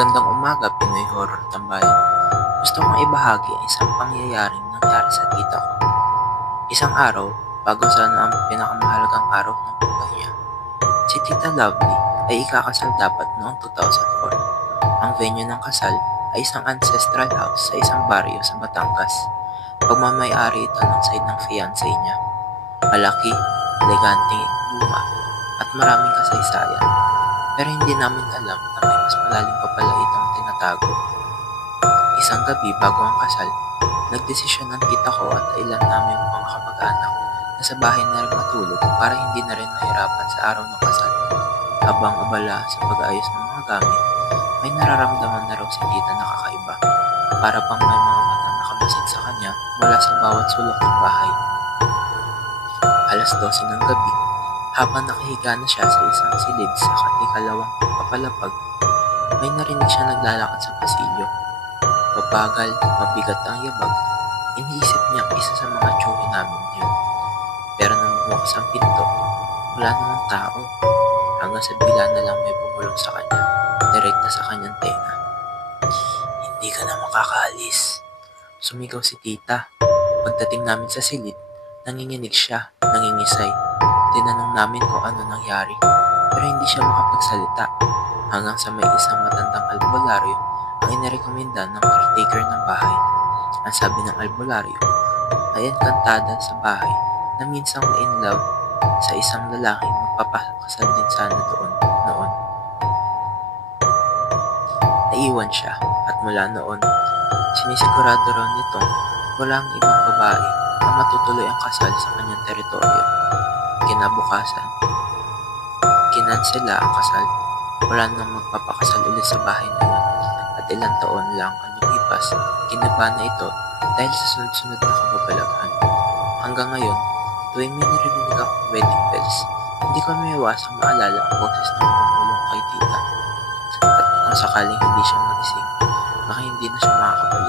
Magandang umaga, Pinoy Horror Tambayan. Gusto kong ibahagi ang isang pangyayaring nangyari sa tita ko. Isang araw, bago sana ang pinakamahalagang araw ng buhay niya, si Tita Lovely ay ikakasal dapat noong 2004. Ang venue ng kasal ay isang ancestral house sa isang baryo sa Batangas. Pagmamay-ari ito ng side ng fiancé niya. Malaki, elegante, luma, at maraming kasaysayan. Pero hindi namin alam na may mas malalim pa pala itong tinatago. Isang gabi bago ang kasal, nagdesisyon ng tita ko at ilan namin mga kamag-anak na sa bahay na rin matulog para hindi na rin mahirapan sa araw ng kasal. Habang abala sa pag-aayos ng mga gamit, may nararamdaman na raw si tita na kakaiba. Para bang may mga mata nakamasid sa kanya mula sa bawat sulok ng bahay. Alas 12 ng gabi, habang nakahiga na siya sa isang silid sa ikalawang papalapag, may narinig siya naglalakad sa pasilyo. Mabagal, mabigat ang yabag. Iniisip niya isa sa mga tsuhi namin yun. Pero nang bumukas ang pinto, wala namang tao. Hanggang sa bigla na lang may bumulong sa kanya, direkta sa kanyang tenga. Hindi ka na makakaalis. Sumigaw si tita. Pagdating namin sa silid, nanginginig siya, nangingisay. Tinanong namin kung ano nangyari, pero hindi siya makapagsalita. Hanggang sa may isang matandang albularyo ang inirekomenda ng caretaker ng bahay. Ang sabi ng albularyo ay engkantada sa bahay na minsang ma-inlove sa isang lalaking magpapakasal din sana doon noon. Naiwan siya at mula noon, sinisigurado raw nitong walang ibang babae na matutuloy ang kasal sa kanyang teritoryo. Kinabukasan, kinansela ang kasal. Wala nang magpapakasal ulit sa bahay na yun. At ilang taon lang ang lumipas, kinaba na ito dahil sa sunod-sunod na kababalaghan. Hanggang ngayon, tuwing may narinig akong wedding bells, hindi ko maiwasang maalala ang boses ng bumulong kay tita. At kung sakaling hindi siya magising, baka hindi na siya makakabalik.